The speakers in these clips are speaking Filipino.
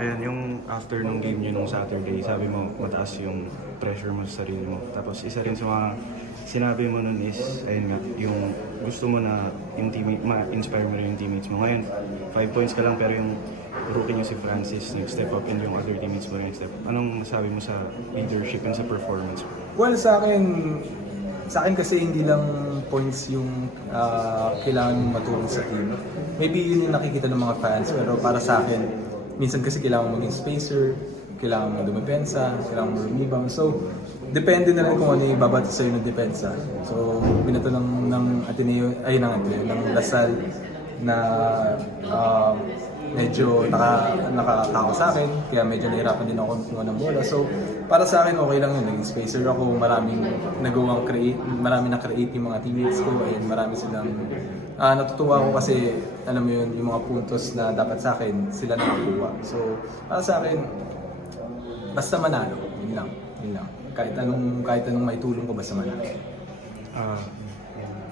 Ayan, yung after nung game nyo nung Saturday, sabi mo mataas yung pressure mo sa sarili mo. Tapos isa rin sa mga sinabi mo nun is, ayun nga, yung gusto mo na yung teammate, ma-inspire mo rin yung teammates mo. Ngayon, 5 points ka lang pero yung rookie nyo si Francis nag-step up and yung other teammates mo rin nag-step up. Anong masabi mo sa leadership and sa performance mo? Well, sa akin kasi hindi lang points yung kailangan mong matulong sa team. Maybe yun yung nakikita ng mga fans, pero para sa akin, minsan kasi kailangan mo maging spacer, kailangan mo dumepensa, kailangan mo rebound. So, depende na rin kung ano yung babato sa'yo ng depensa. So, binato ng Ateneo, ng Lasal na medyo nakatako sa akin, kaya medyo nahirapan din ako kumuha ng bola. So, para sa akin, okay lang yun. Naging spacer ako, maraming nagawang create, marami na create yung mga teammates ko, and marami silang natutuwa ako kasi, alam mo yun, yung mga puntos na dapat sa akin, sila nakakuha. So, para sa akin, basta manalo, yun lang. Kahit anong maitulong ko, basta manalo.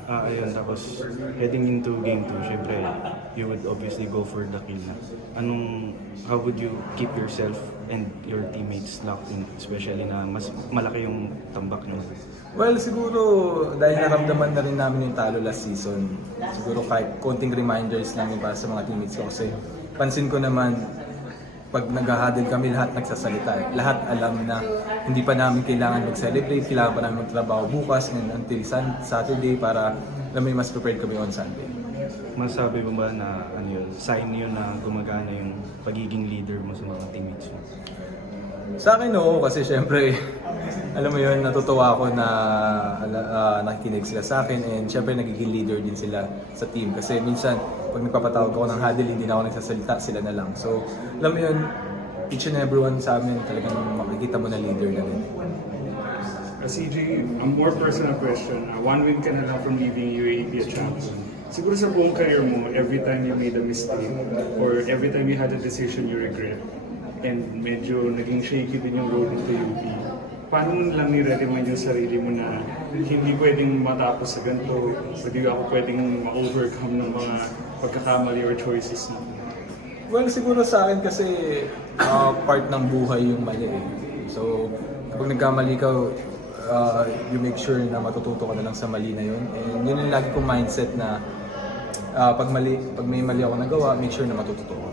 Ayun, tapos heading into game 2, syempre, you would obviously go for the kill na. How would you keep yourself and your teammates locked in, especially na mas malaki yung tambak nyo? Well, siguro dahil naramdaman na rin namin yung talo last season, siguro kahit konting reminders namin para sa mga teammates ko kasi pansin ko naman pag nag-huddle kami, lahat nagsasalita. Lahat alam na hindi pa namin kailangan mag-celebrate, kailangan pa namin magtrabaho bukas and until Saturday para alam mo, mas prepared kami on Sunday. Masabi mo ba na sign yun na gumagana yung pagiging leader mo sa mga teammates mo? Sa akin oo, kasi syempre, alam mo yun, natutuwa ako na nakikinig sila sa akin and syempre nagiging leader din sila sa team. Kasi minsan, pag nagpapatawag ako ng huddle, hindi na ako nagsasalita, sila na lang. So, alam mo yun, each and everyone sa amin talagang makikita mo na leader na rin. CJ, a more personal question. One win ka na lang from leaving UAAP a champion. Siguro sa buong career mo, every time you made a mistake or every time you had a decision you regret, and medyo naging shaky din yung road into UP. Paano mo lang nire-remind yung sarili mo na hindi pwedeng matapos sa ganito, hindi ako pwedeng ma-overcome ng mga pagkakamali or choices mo? Well, siguro sa akin kasi part ng buhay yung mali eh. So, kapag nagkamali ka, you make sure na matututo ka na lang sa mali na yun. And yun yung lagi kong mindset na pag may mali ako nagawa, make sure na matututo ko.